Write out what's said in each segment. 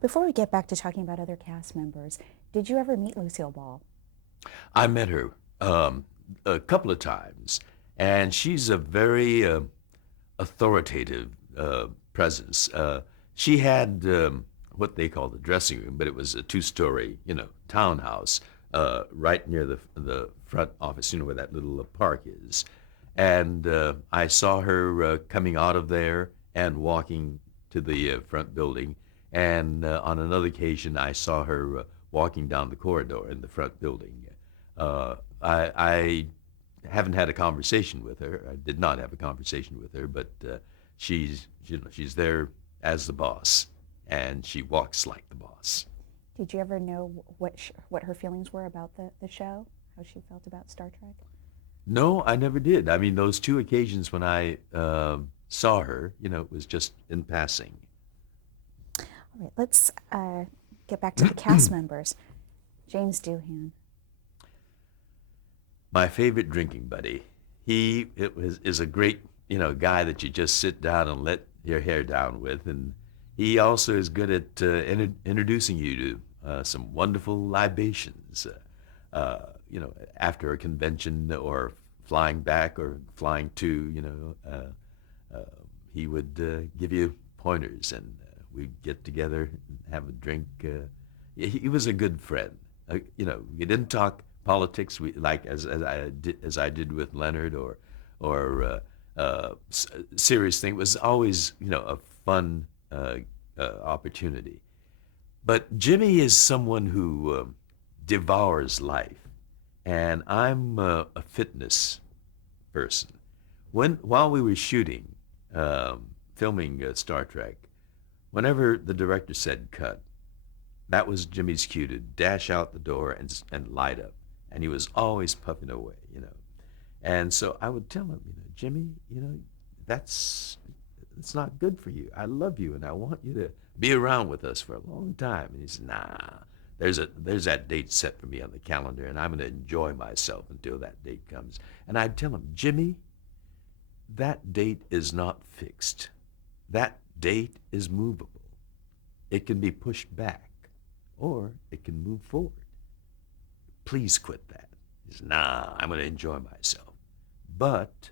Before we get back to talking about other cast members, did you ever meet Lucille Ball? I met her a couple of times, and she's a very authoritative presence. She had what they call the dressing room, but it was a two-story, townhouse right near the front office, where that little park is. And I saw her coming out of there and walking to the front building. And on another occasion, I saw her walking down the corridor in the front building. I haven't had a conversation with her. I did not have a conversation with her, but she's there as the boss, and she walks like the boss. Did you ever know what her feelings were about the show? How she felt about Star Trek? No, I never did. I mean, those two occasions when I saw her, it was just in passing. All right, let's get back to the cast members. James Doohan. My favorite drinking buddy. Is a great guy that you just sit down and let your hair down with, and he also is good at introducing you to some wonderful libations. After a convention or flying back or flying to, he would give you pointers, and we'd get together and have a drink. He was a good friend. We didn't talk politics. We like as I did with Leonard or serious thing. It was always a fun opportunity. But Jimmy is someone who devours life, and I'm a fitness person. While we were shooting, filming Star Trek, whenever the director said cut, that was Jimmy's cue to dash out the door and light up, and he was always puffing away. And so I would tell him, Jimmy, that's it's not good for you. I love you, and I want you to be around with us for a long time. And he said, Nah, there's that date set for me on the calendar, and I'm going to enjoy myself until that date comes. And I'd tell him, Jimmy, that date is not fixed. That date is movable. It can be pushed back, or it can move forward. Please quit that. He says, Nah, I'm going to enjoy myself. But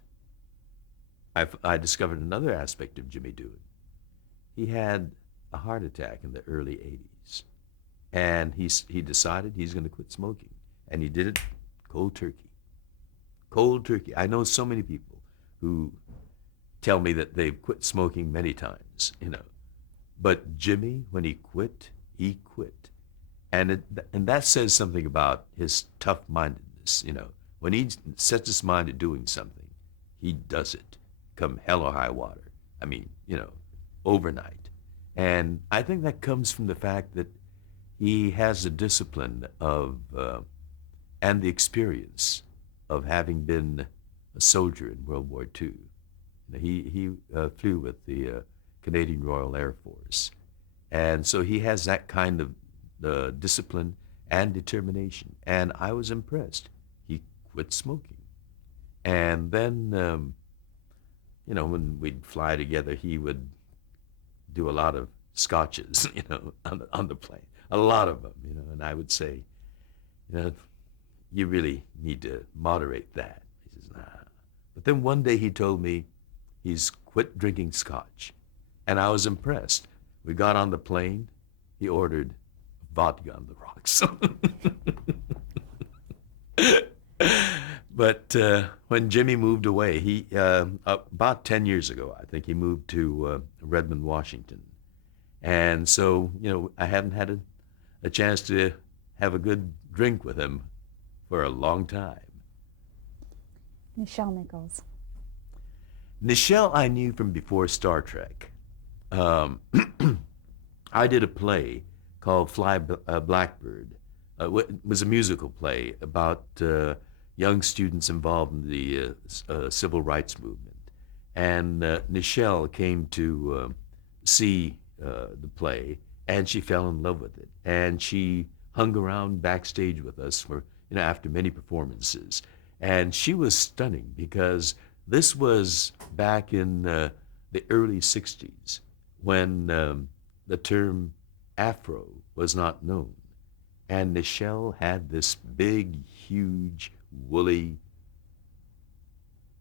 I discovered another aspect of Jimmy Doohan. He had a heart attack in the early 80s, and he decided he's going to quit smoking, and he did it cold turkey. Cold turkey. I know so many people who tell me that they've quit smoking many times. But Jimmy, when he quit. And that says something about his tough-mindedness. When he sets his mind to doing something, he does it, come hell or high water. I mean, overnight. And I think that comes from the fact that he has the discipline of and the experience of having been a soldier in World War II. He flew with the Canadian Royal Air Force, and so he has that kind of discipline and determination. And I was impressed. He quit smoking, and then when we'd fly together, he would do a lot of scotches, on the plane, a lot of them. And I would say, you know, you really need to moderate that. He says, nah. But then one day he told me he's quit drinking scotch. And I was impressed. We got on the plane. He ordered vodka on the rocks. But when Jimmy moved away, he about 10 years ago, I think he moved to Redmond, Washington. And so, I hadn't had a chance to have a good drink with him for a long time. Nichelle Nichols. Nichelle I knew from before Star Trek. Um, I did a play called Blackbird. It was a musical play about young students involved in the civil rights movement. And Nichelle came to see the play, and she fell in love with it. And she hung around backstage with us for, after many performances. And she was stunning because this was back in the early 60s when the term afro was not known. And Nichelle had this big, huge, woolly,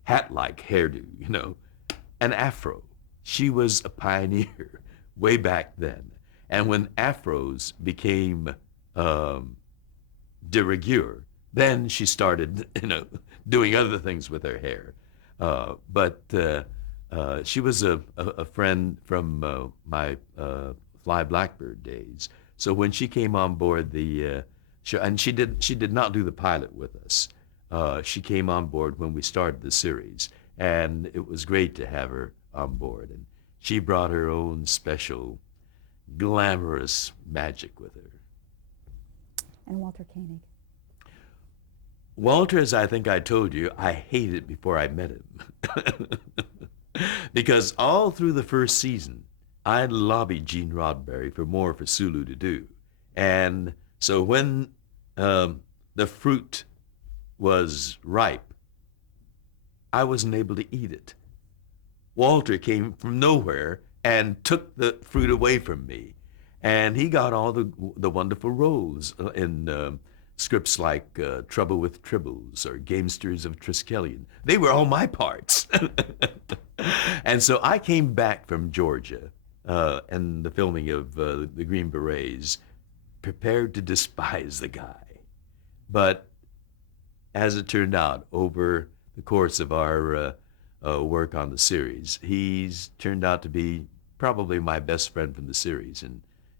hat-like hairdo, an afro. She was a pioneer way back then. And when afros became um, de rigueur, then she started, doing other things with her hair. But she was a friend from my Fly Blackbird days. So when she came on board the show, and she did not do the pilot with us. She came on board when we started the series, and it was great to have her on board. And she brought her own special, glamorous magic with her. And Walter Koenig. Walter, as I think I told you, I hated it before I met him. Because all through the first season, I lobbied Gene Roddenberry for more for Sulu to do. And so when the fruit was ripe, I wasn't able to eat it. Walter came from nowhere and took the fruit away from me. And he got all the wonderful roles in scripts like Trouble with Tribbles or Gamesters of Triskelion. They were all my parts. And so I came back from Georgia and the filming of the Green Berets, prepared to despise the guy. But as it turned out, over the course of our work on the series, he's turned out to be probably my best friend from the series,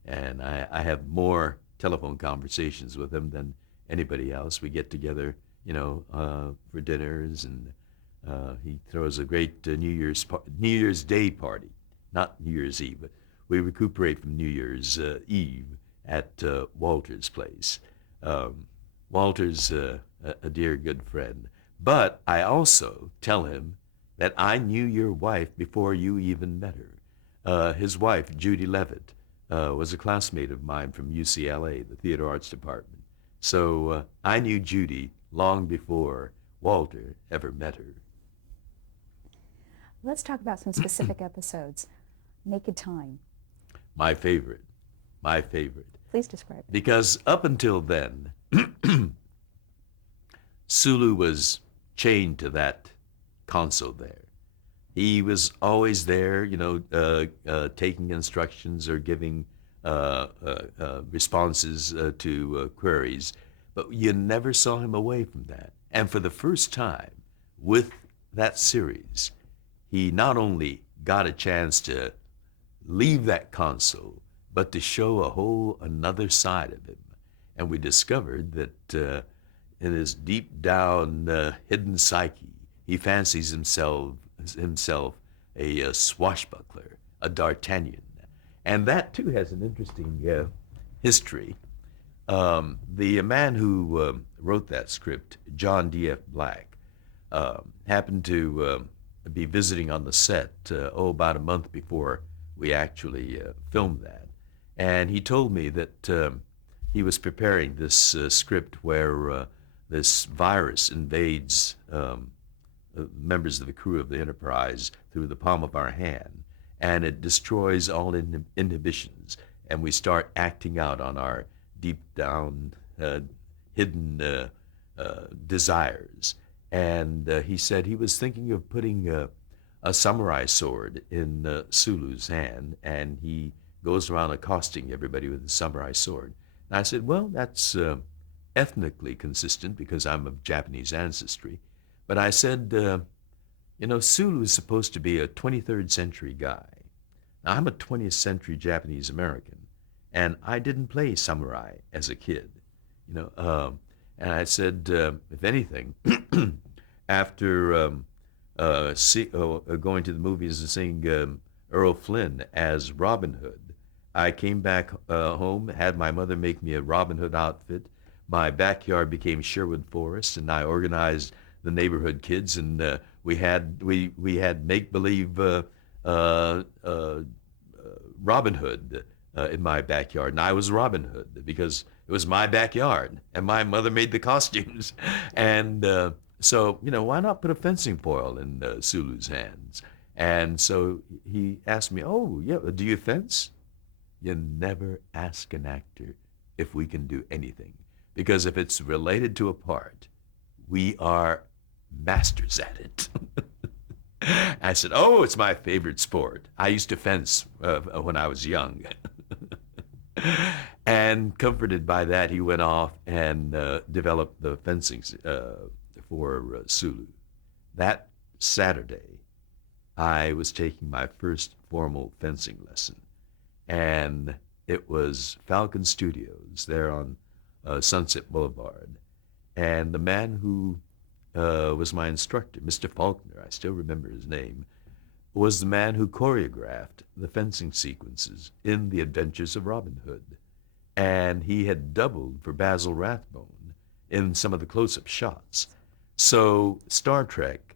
and I have more telephone conversations with him than anybody else. We get together, for dinners, and he throws a great New Year's Day party, not New Year's Eve, but we recuperate from New Year's Eve at Walter's place. Walter's a dear good friend, but I also tell him that I knew your wife before you even met her. His wife, Judy Levitt, was a classmate of mine from UCLA, the Theater Arts Department. So I knew Judy long before Walter ever met her. Let's talk about some specific episodes. Naked Time. My favorite. My favorite. Please describe it. Because up until then, Sulu was chained to that console there. He was always there, taking instructions or giving responses to queries, but you never saw him away from that. And for the first time with that series, he not only got a chance to leave that console, but to show a whole another side of him. And we discovered that in his deep down hidden psyche, he fancies himself a swashbuckler, a D'Artagnan. And that too has an interesting history. The man who wrote that script, John D.F. Black, happened to be visiting on the set, about a month before we actually filmed that. And he told me that he was preparing this script where this virus invades members of the crew of the Enterprise through the palm of our hand, and it destroys all inhibitions, and we start acting out on our deep down hidden desires. And he said he was thinking of putting a samurai sword in Sulu's hand, and he goes around accosting everybody with a samurai sword. And I said, well, that's ethnically consistent because I'm of Japanese ancestry. But I said, Sulu is supposed to be a 23rd century guy. Now, I'm a 20th century Japanese American, and I didn't play samurai as a kid. And I said, if anything, after going to the movies and seeing Errol Flynn as Robin Hood, I came back home, had my mother make me a Robin Hood outfit. My backyard became Sherwood Forest, and I organized the neighborhood kids, and we had make-believe Robin Hood in my backyard, and I was Robin Hood because it was my backyard, and my mother made the costumes. And so, why not put a fencing foil in Sulu's hands? And so he asked me, oh, yeah, do you fence? you never ask an actor if we can do anything. Because if it's related to a part, we are masters at it. I said, oh, it's my favorite sport. I used to fence when I was young. And comforted by that, he went off and developed the fencing for Sulu. That Saturday, I was taking my first formal fencing lesson, and it was Falcon Studios there on Sunset Boulevard. And the man who was my instructor, Mr. Faulkner, I still remember his name, was the man who choreographed the fencing sequences in The Adventures of Robin Hood. And he had doubled for Basil Rathbone in some of the close-up shots. So Star Trek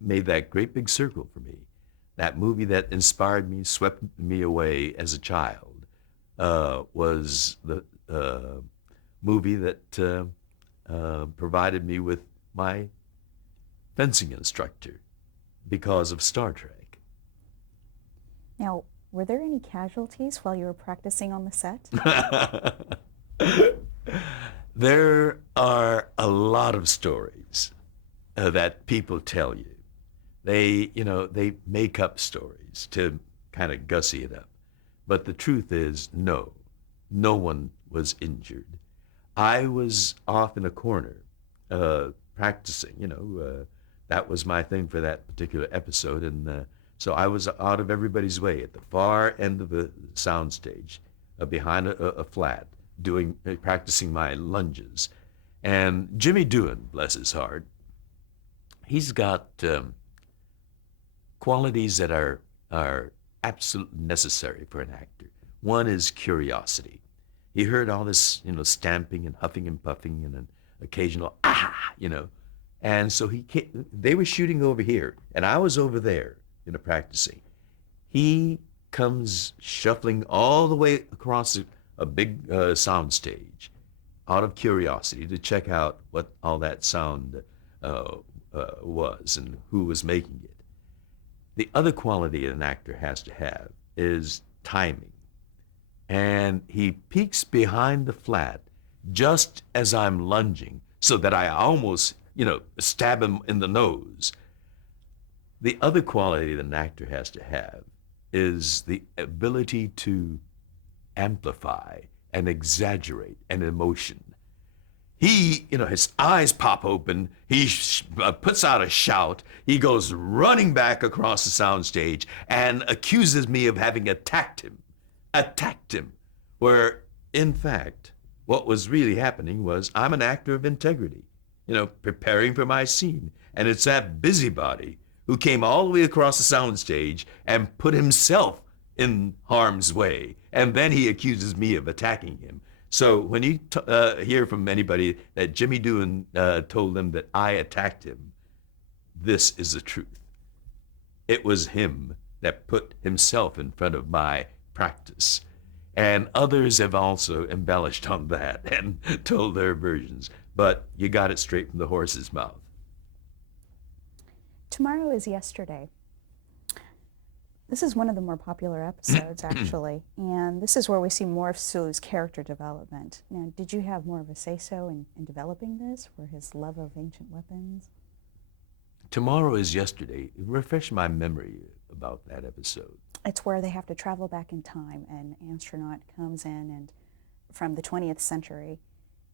made that great big circle for me. That movie that inspired me, swept me away as a child, was the movie that provided me with my fencing instructor because of Star Trek. Now, were there any casualties while you were practicing on the set? There are a lot of stories that people tell you. They make up stories to kind of gussy it up. But the truth is, no one was injured. I was off in a corner practicing, that was my thing for that particular episode. And so I was out of everybody's way at the far end of the soundstage, behind a flat, practicing my lunges. And Jimmy Doohan, bless his heart, he's got qualities that are absolutely necessary for an actor. One is curiosity. He heard all this, stamping and huffing and puffing and an occasional and so they were shooting over here, and I was over there, practicing. He comes shuffling all the way across a big sound stage out of curiosity to check out what all that sound was and who was making it. The other quality an actor has to have is timing. And he peeks behind the flat just as I'm lunging so that I almost, stab him in the nose. The other quality that an actor has to have is the ability to amplify and exaggerate an emotion. He, his eyes pop open. He puts out a shout. He goes running back across the soundstage and accuses me of having attacked him. Where, in fact, what was really happening was I'm an actor of integrity, preparing for my scene. And it's that busybody who came all the way across the soundstage and put himself in harm's way. And then he accuses me of attacking him. So when you hear from anybody that Jimmy Doohan told them that I attacked him, this is the truth. It was him that put himself in front of my practice. And others have also embellished on that and told their versions. But you got it straight from the horse's mouth. Tomorrow is yesterday. This is one of the more popular episodes, actually, and this is where we see more of Sulu's character development. Now, did you have more of a say-so in developing this, for his love of ancient weapons? Tomorrow is yesterday. Refresh my memory about that episode. It's where they have to travel back in time, and an astronaut comes in and from the 20th century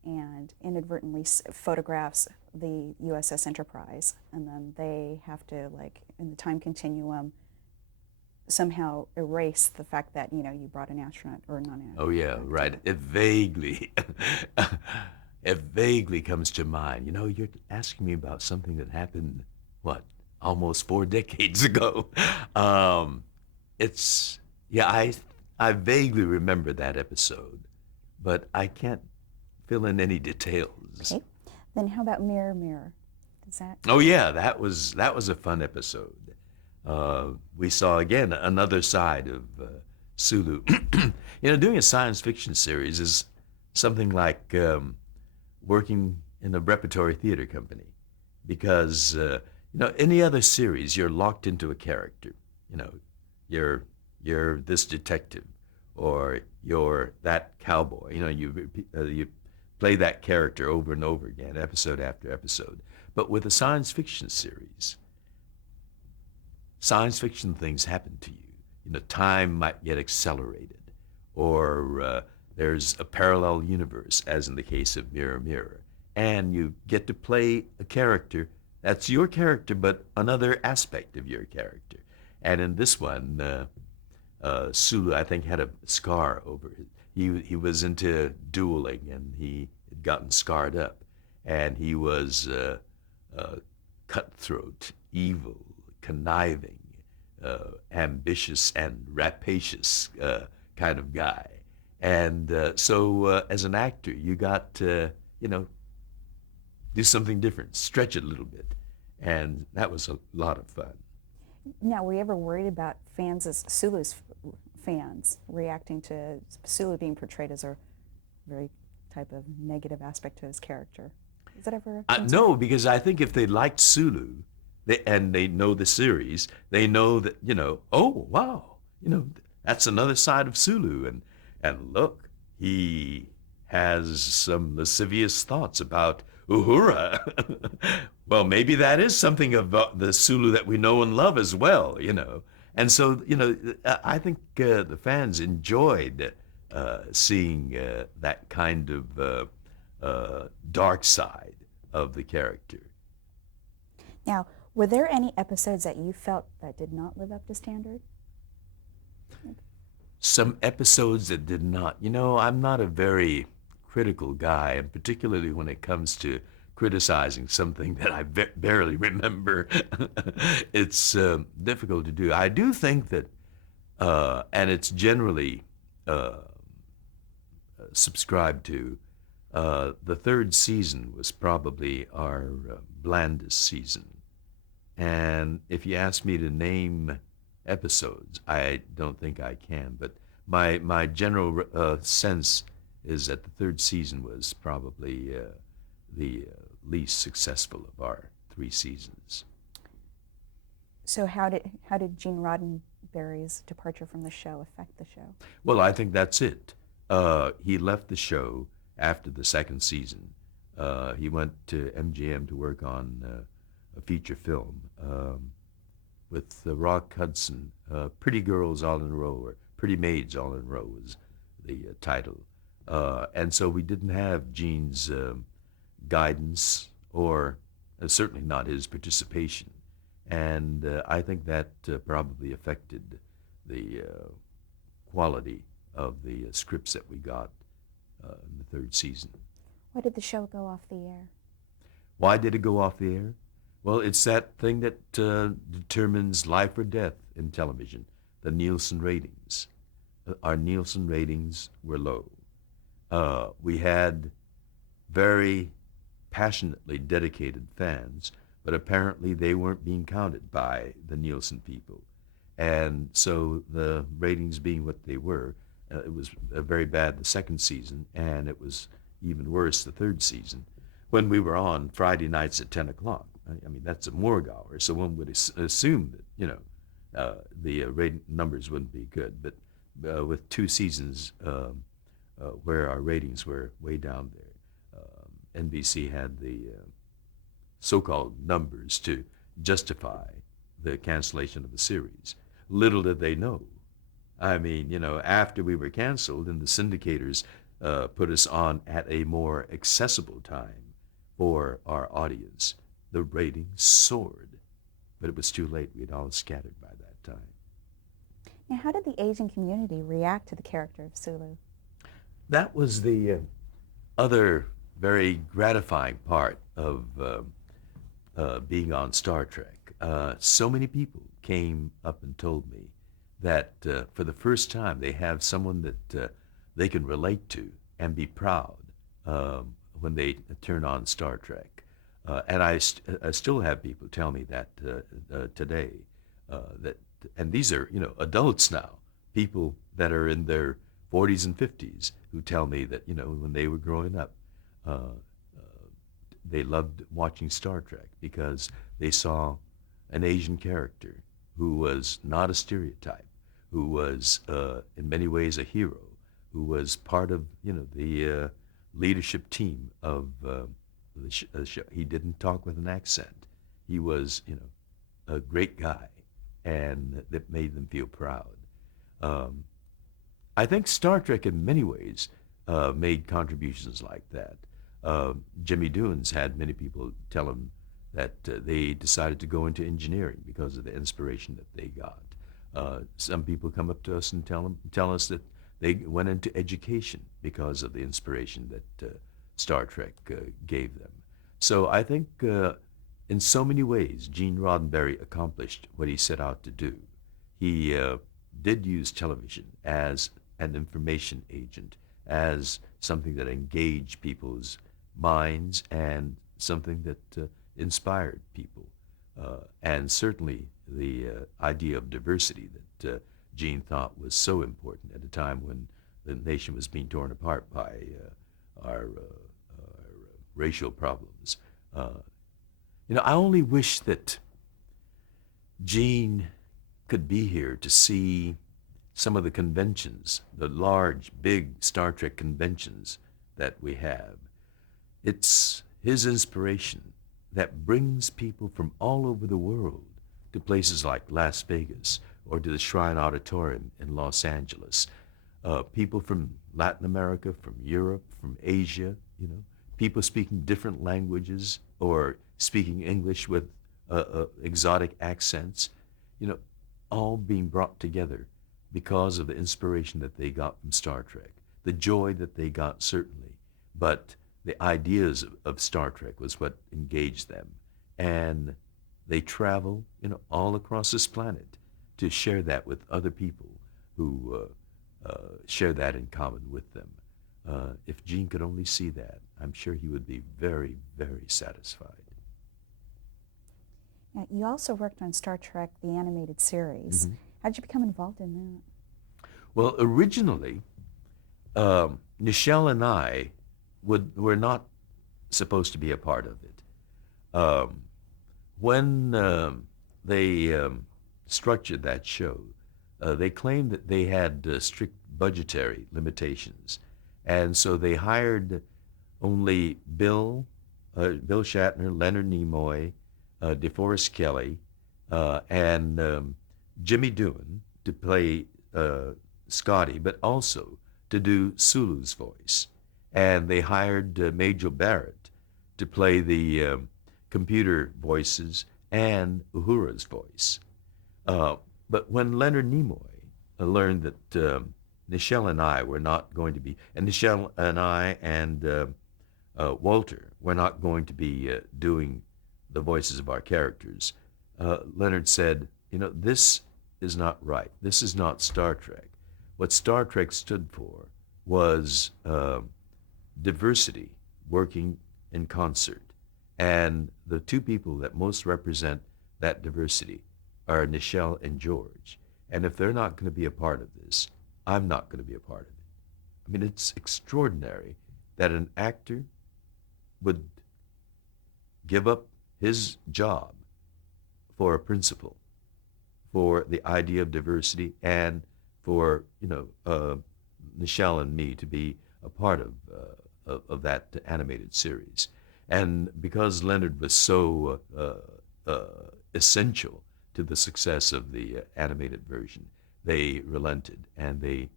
and inadvertently photographs the USS Enterprise, and then they have to, in the time continuum, somehow erase the fact that, you brought an astronaut or not an astronaut. Oh, yeah, right. It vaguely comes to mind. You're asking me about something that happened, almost 4 decades ago. I vaguely remember that episode, but I can't fill in any details. Okay. Then how about Mirror, Mirror? Does that? Oh, yeah, that was a fun episode. We saw, again, another side of Sulu. Doing a science fiction series is something like working in a repertory theater company, because, any other series, you're locked into a character. You're this detective, or you're that cowboy. You play that character over and over again, episode after episode. But with a science fiction series, science fiction things happen to you. Time might get accelerated, or there's a parallel universe, as in the case of Mirror Mirror, and you get to play a character that's your character, but another aspect of your character. And in this one, Sulu, I think, had a scar over it. He was into dueling, and he had gotten scarred up, and he was cutthroat, evil, conniving, ambitious, and rapacious kind of guy. And so, as an actor, you got to, do something different, stretch it a little bit, and that was a lot of fun. Now, were you ever worried about Sulu's fans reacting to Sulu being portrayed as a very type of negative aspect to his character? Is that ever a concern? No, because I think if they liked Sulu, and they know the series, they know that, oh, wow, that's another side of Sulu. And look, he has some lascivious thoughts about Uhura. Well, maybe that is something of the Sulu that we know and love as well, And so, I think the fans enjoyed seeing that kind of dark side of the character. Now, were there any episodes that you felt that did not live up to standard? Some episodes that did not. I'm not a very critical guy, and particularly when it comes to criticizing something that I barely remember. It's difficult to do. I do think that, and it's generally subscribed to, the third season was probably our blandest season. And if you ask me to name episodes, I don't think I can. But my general sense is that the third season was probably the least successful of our 3 seasons. So how did Gene Roddenberry's departure from the show affect the show? Well, I think that's it. He left the show after the second season. He went to MGM to work on a feature film with Rock Hudson. Pretty Girls All in a Row, or Pretty Maids All in a Row was the title. And so we didn't have Gene's guidance, or certainly not his participation. And I think that probably affected the quality of the scripts that we got in the third season. Why did the show go off the air? Why did it go off the air? Well, it's that thing that determines life or death in television, the Nielsen ratings. Our Nielsen ratings were low. We had very passionately dedicated fans, but apparently they weren't being counted by the Nielsen people. And so the ratings being what they were, it was very bad the second season, and it was even worse the third season, when we were on Friday nights at 10 o'clock. I mean, that's a morgue hour, so one would assume that, the rating numbers wouldn't be good. But with 2 seasons where our ratings were way down there, NBC had the so-called numbers to justify the cancellation of the series. Little did they know. I mean, after we were canceled and the syndicators put us on at a more accessible time for our audience, the ratings soared. But it was too late. We had all scattered by that time. Now, how did the Asian community react to the character of Sulu? That was the other very gratifying part of being on Star Trek. So many people came up and told me that for the first time they have someone that they can relate to and be proud when they turn on Star Trek. And I still have people tell me that today, and these are adults now, people that are in their 40s and 50s, who tell me that when they were growing up, they loved watching Star Trek because they saw an Asian character who was not a stereotype, who was in many ways a hero, who was part of the leadership team of the show. He didn't talk with an accent. He was a great guy, and that made them feel proud. Um, I think Star Trek, in many ways, made contributions like that. Jimmy Doones had many people tell him that they decided to go into engineering because of the inspiration that they got. Some people come up to us and tell us that they went into education because of the inspiration that Star Trek gave them. So I think in so many ways, Gene Roddenberry accomplished what he set out to do. He did use television as an information agent, as something that engaged people's minds and something that inspired people. And certainly the idea of diversity that Gene thought was so important at a time when the nation was being torn apart by our racial problems. I only wish that Gene could be here to see some of the conventions, the large, big Star Trek conventions that we have. It's his inspiration that brings people from all over the world to places like Las Vegas or to the Shrine Auditorium in Los Angeles. People from Latin America, from Europe, from Asia, people speaking different languages or speaking English with exotic accents, all being brought together because of the inspiration that they got from Star Trek. The joy that they got, certainly, but the ideas of Star Trek was what engaged them. And they travel, all across this planet to share that with other people who share that in common with them. If Gene could only see that, I'm sure he would be very, very satisfied. Now, you also worked on Star Trek, the animated series. Mm-hmm. How did you become involved in that? Well, originally, Nichelle and I were not supposed to be a part of it. When they structured that show, they claimed that they had strict budgetary limitations, and so they hired only Bill Shatner, Leonard Nimoy, DeForest Kelley, and Jimmy Doohan to play Scotty, but also to do Sulu's voice. And they hired Majel Barrett to play the computer voices and Uhura's voice. But when Leonard Nimoy learned that Nichelle and I were not going to be, and Nichelle and I and Walter were not going to be doing the voices of our characters, Leonard said, this is not right. This is not Star Trek. What Star Trek stood for was diversity working in concert. And the two people that most represent that diversity are Nichelle and George. And if they're not going to be a part of this, I'm not going to be a part of it. I mean, it's extraordinary that an actor would give up his job for a principle, for the idea of diversity, and for Nichelle and me to be a part of that animated series. And because Leonard was so essential to the success of the animated version, they relented and they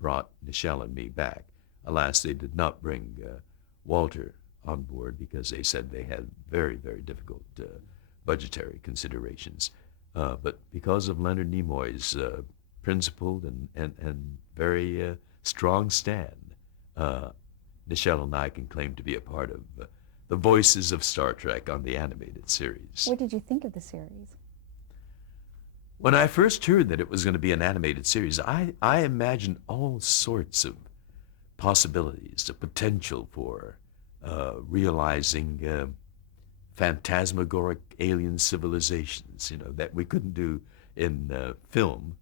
brought Nichelle and me back. Alas, they did not bring Walter on board because they said they had very, very difficult budgetary considerations. But because of Leonard Nimoy's principled and very strong stand, Nichelle and I can claim to be a part of the voices of Star Trek on the animated series. What did you think of the series? When I first heard that it was going to be an animated series, I imagined all sorts of possibilities, the potential for realizing phantasmagoric alien civilizations, that we couldn't do in film,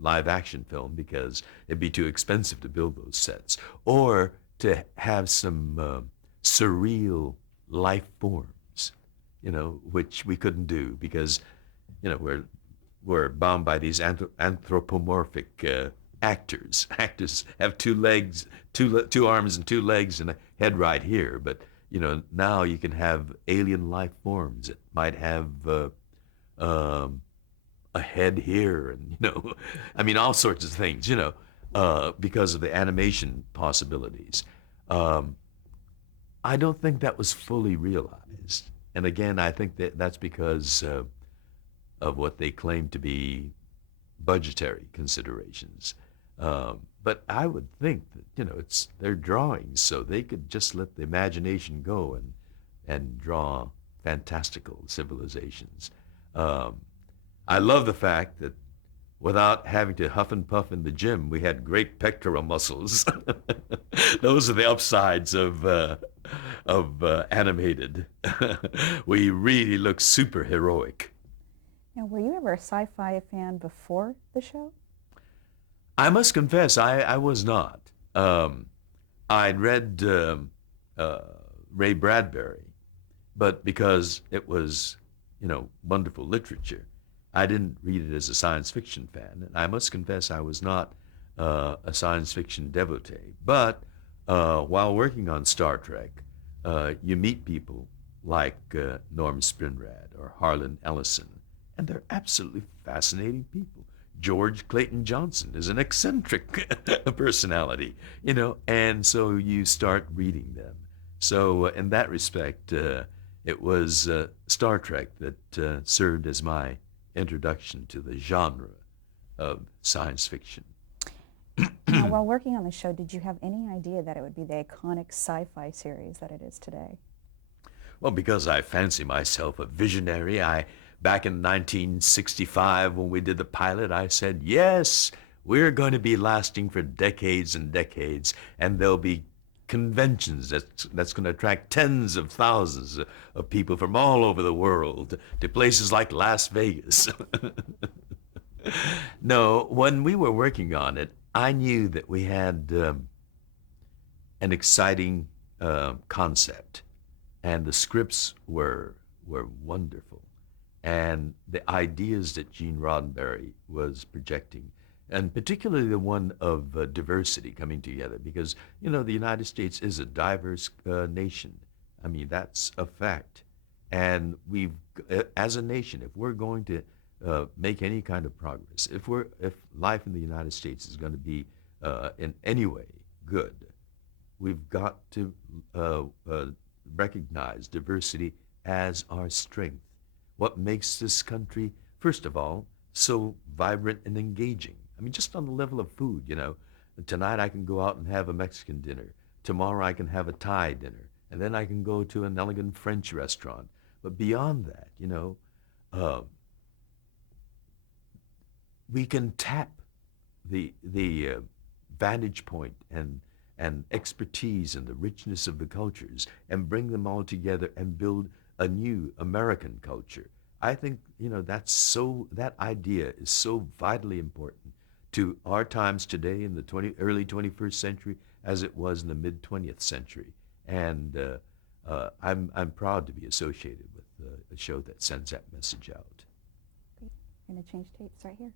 live action film, because it'd be too expensive to build those sets, or to have some surreal life forms, which we couldn't do because, we're were bound by these anthropomorphic actors. Actors have two legs, two arms and two legs and a head right here. But now you can have alien life forms. It might have um, a head here, and I mean all sorts of things. Because of the animation possibilities. Um, I don't think that was fully realized. And again, I think that that's because of what they claim to be budgetary considerations. But I would think that it's their drawings, so they could just let the imagination go and draw fantastical civilizations. Um, I love the fact that without having to huff and puff in the gym, we had great pectoral muscles. Those are the upsides of animated. We really look super heroic. Now, were you ever a sci-fi fan before the show? I must confess, I was not. I'd read uh, Ray Bradbury, but because it was, wonderful literature, I didn't read it as a science fiction fan. And I must confess, I was not a science fiction devotee. But while working on Star Trek, you meet people like Norm Spinrad or Harlan Ellison, and they're absolutely fascinating people. George Clayton Johnson is an eccentric personality, and so you start reading them. So, in that respect, it was Star Trek that served as my introduction to the genre of science fiction. Now, while working on the show, did you have any idea that it would be the iconic sci-fi series that it is today? Well, because I fancy myself a visionary, back in 1965 when we did the pilot, I said, yes, we're going to be lasting for decades and decades, and there'll be conventions that's going to attract tens of thousands of people from all over the world to places like Las Vegas. No, when we were working on it, I knew that we had an exciting concept, and the scripts were wonderful, and the ideas that Gene Roddenberry was projecting, and particularly the one of diversity coming together, because the United States is a diverse nation. I mean, that's a fact, and as a nation, if we're going to make any kind of progress, if life in the United States is going to be in any way good, we've got to recognize diversity as our strength. What makes this country, first of all, so vibrant and engaging? I mean, just on the level of food, Tonight I can go out and have a Mexican dinner. Tomorrow I can have a Thai dinner. And then I can go to an elegant French restaurant. But beyond that, uh, we can tap the vantage point and expertise and the richness of the cultures and bring them all together and build a new American culture. I think that idea is so vitally important to our times today in the early 21st century as it was in the mid 20th century, and I'm proud to be associated with a show that sends that message out. Great. I'm going to change tapes right here.